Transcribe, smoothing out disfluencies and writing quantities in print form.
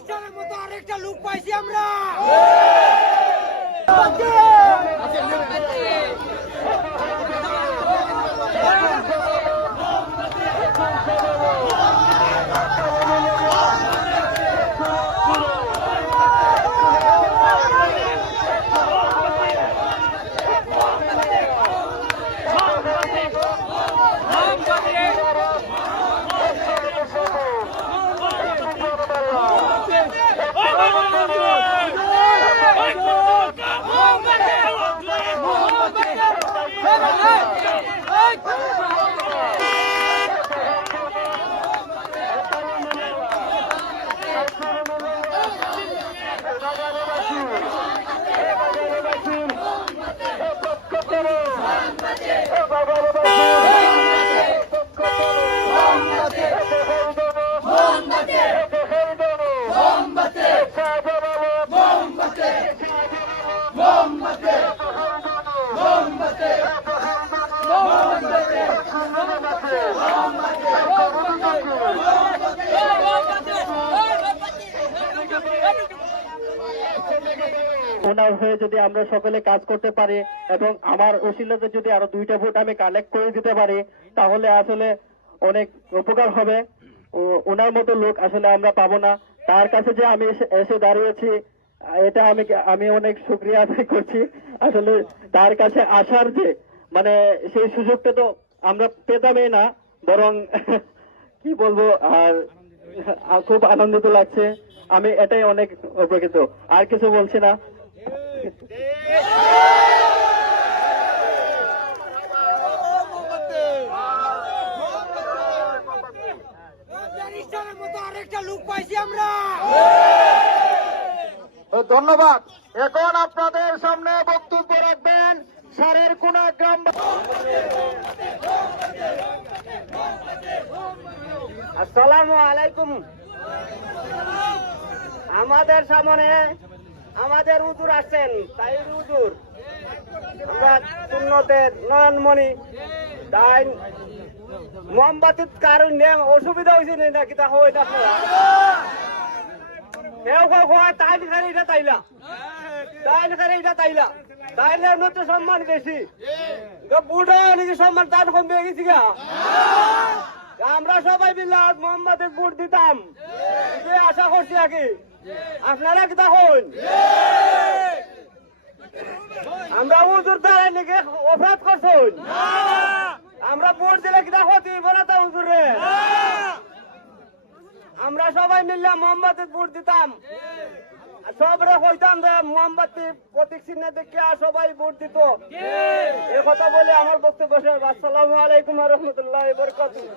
ব্যারিস্টারের মতো আরেকটা লুক পাইছি আমরা। ওনার হয়ে যদি আমরা সকলে কাজ করতে পারি এবং আমার উসিলাতে যদি আরো 2টা ভোট আমি কালেক্ট করে দিতে পারি তাহলে আসলে অনেক উপকার হবে। ওনার মতো লোক আসলে আমরা পাবো না। তার কাছে যে আমি এসে দাঁড়িয়েছি এটা আমি অনেক শুকরিয়া আদায় করছি। আসলে তার কাছে আসার যে মানে সেই সুযোগটা তো আমরা পেতামই না, বরং কি বলবো, আর খুব আনন্দিত লাগছে। আমি এটাই অনেক উপকৃত, আর কিছু বলছি না। ব্যারিস্টারের মতো আরেকটা লুক পাইছি আমরা। ধন্যবাদ। এখন আপনাদের সামনে বক্তব্য রাখবেন সারের কোনা গ্রাম। আসসালামু আলাইকুম। আমাদের সামনে আমাদের হুজুর আসছেন, তাই হুজুর আমরা সুন্নতের নয়নমণি তাই মোমবাতির কারণ অসুবিধা হয়েছে নাকি তা হয় আপনারা তাইলে নতুন সম্মান বেশি বুড়ো নাকি সম্মান তার কমে গেছি গা। আমরা সবাই মিলে মোহাম্মদের ভোট দিতাম, আশা করছি আগে আপনারা কি তখন আমরা হুজুর দ্বারা নাকি অপরাধ করছেন, আমরা ভোট দিলে কি ক্ষতি বলে তা হুজুরে আমরা সবাই মিললে মোমবাতির ভোট দিতাম, সবরে কইতাম যে মোমবাতি প্রতীক চিহ্ন দেখে সবাই ভোট দিত। এ কথা বলে আমার বক্তব্য শেষ। আসসালামু আলাইকুম ওয়া রাহমাতুল্লাহি ওয়া বারাকাতুহু।